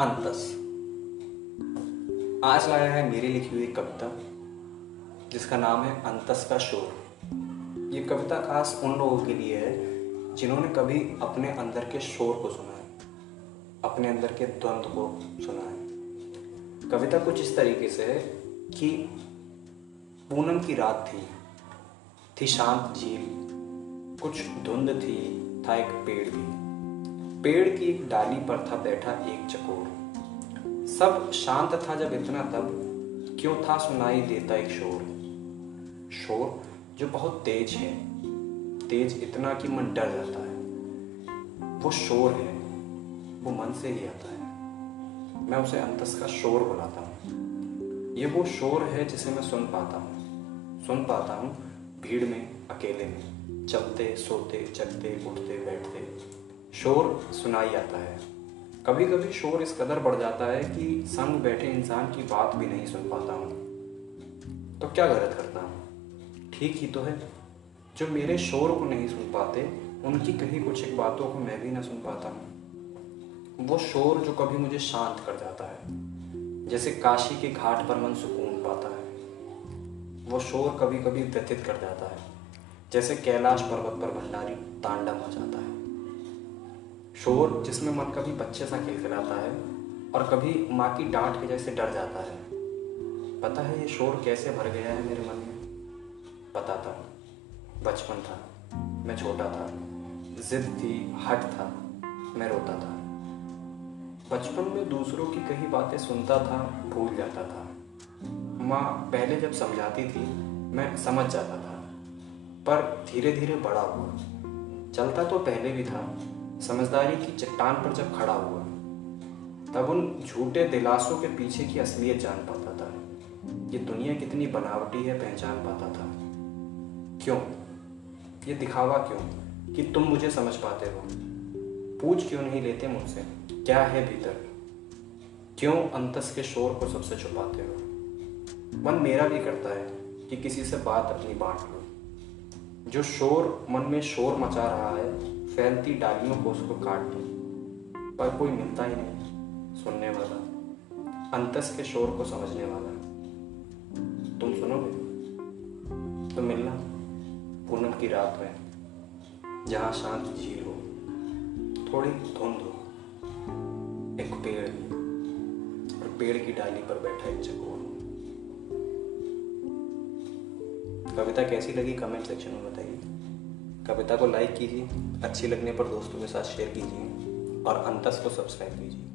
अंतस। आज लाया है मेरी लिखी हुई कविता जिसका नाम है अंतस का शोर। ये कविता खास उन लोगों के लिए है जिन्होंने कभी अपने अंदर के शोर को सुना है, अपने अंदर के द्वंद्व को सुना है। कविता कुछ इस तरीके से है कि पूनम की रात थी शांत झील, कुछ धुंध थी, था एक पेड़ भी। पेड़ की एक डाली पर था बैठा एक चकोर। सब शांत था जब इतना तब क्यों था सुनाई देता एक शोर। शोर जो बहुत तेज है, तेज इतना कि मन डर जाता है। वो शोर है, वो मन से ही आता है। मैं उसे अंतस का शोर बुलाता हूँ। ये वो शोर है जिसे मैं सुन पाता हूँ भीड़ में, अकेले में, चलते सोते जगते उठते बैठते। शोर सुनाई आता है। कभी कभी शोर इस कदर बढ़ जाता है कि संग बैठे इंसान की बात भी नहीं सुन पाता हूँ। तो क्या गलत करता हूँ? ठीक ही तो है। जो मेरे शोर को नहीं सुन पाते, उनकी कही कुछ एक बातों को मैं भी ना सुन पाता हूँ। वो शोर जो कभी मुझे शांत कर जाता है, जैसे काशी के घाट पर मन सुकून पाता है। वो शोर कभी कभी व्यथित कर जाता है, जैसे कैलाश पर्वत पर भंडारी तांडव मचाता है। शोर जिसमें मन कभी बच्चे सा खिलखिलाता है और कभी माँ की डांट के जैसे डर जाता है। पता है ये शोर कैसे भर गया है मेरे मन में? पता था, बचपन था, मैं छोटा था, जिद थी, हट था, मैं रोता था। बचपन में दूसरों की कही बातें सुनता था, भूल जाता था। माँ पहले जब समझाती थी मैं समझ जाता था, पर धीरे धीरे बड़ा हुआ। चलता तो पहले भी था, समझदारी की चट्टान पर जब खड़ा हुआ तब उन झूठे दिलासों के पीछे की असलियत जान पाता था। ये दुनिया कितनी बनावटी है पहचान पाता था। क्यों ये दिखावा, क्यों कि तुम मुझे समझ पाते हो? पूछ क्यों नहीं लेते मुझसे क्या है भीतर? क्यों अंतस के शोर को सबसे छुपाते हो? मन मेरा भी करता है कि किसी से बात अपनी बांट लो। जो शोर मन में शोर मचा रहा है, फैलती डालियों को उसको काट दूं, पर कोई मिलता ही नहीं सुनने वाला, अंतस के शोर को समझने वाला। तुम सुनोगे तो मिलना पूनम की रात में, जहाँ शांत झील हो, थोड़ी धुंध हो, एक पेड़ और पेड़ की डाली पर बैठा एक चकोर। कविता कैसी लगी कमेंट सेक्शन में बताइए। कविता को लाइक कीजिए, अच्छी लगने पर दोस्तों के साथ शेयर कीजिए और अंतस को सब्सक्राइब कीजिए।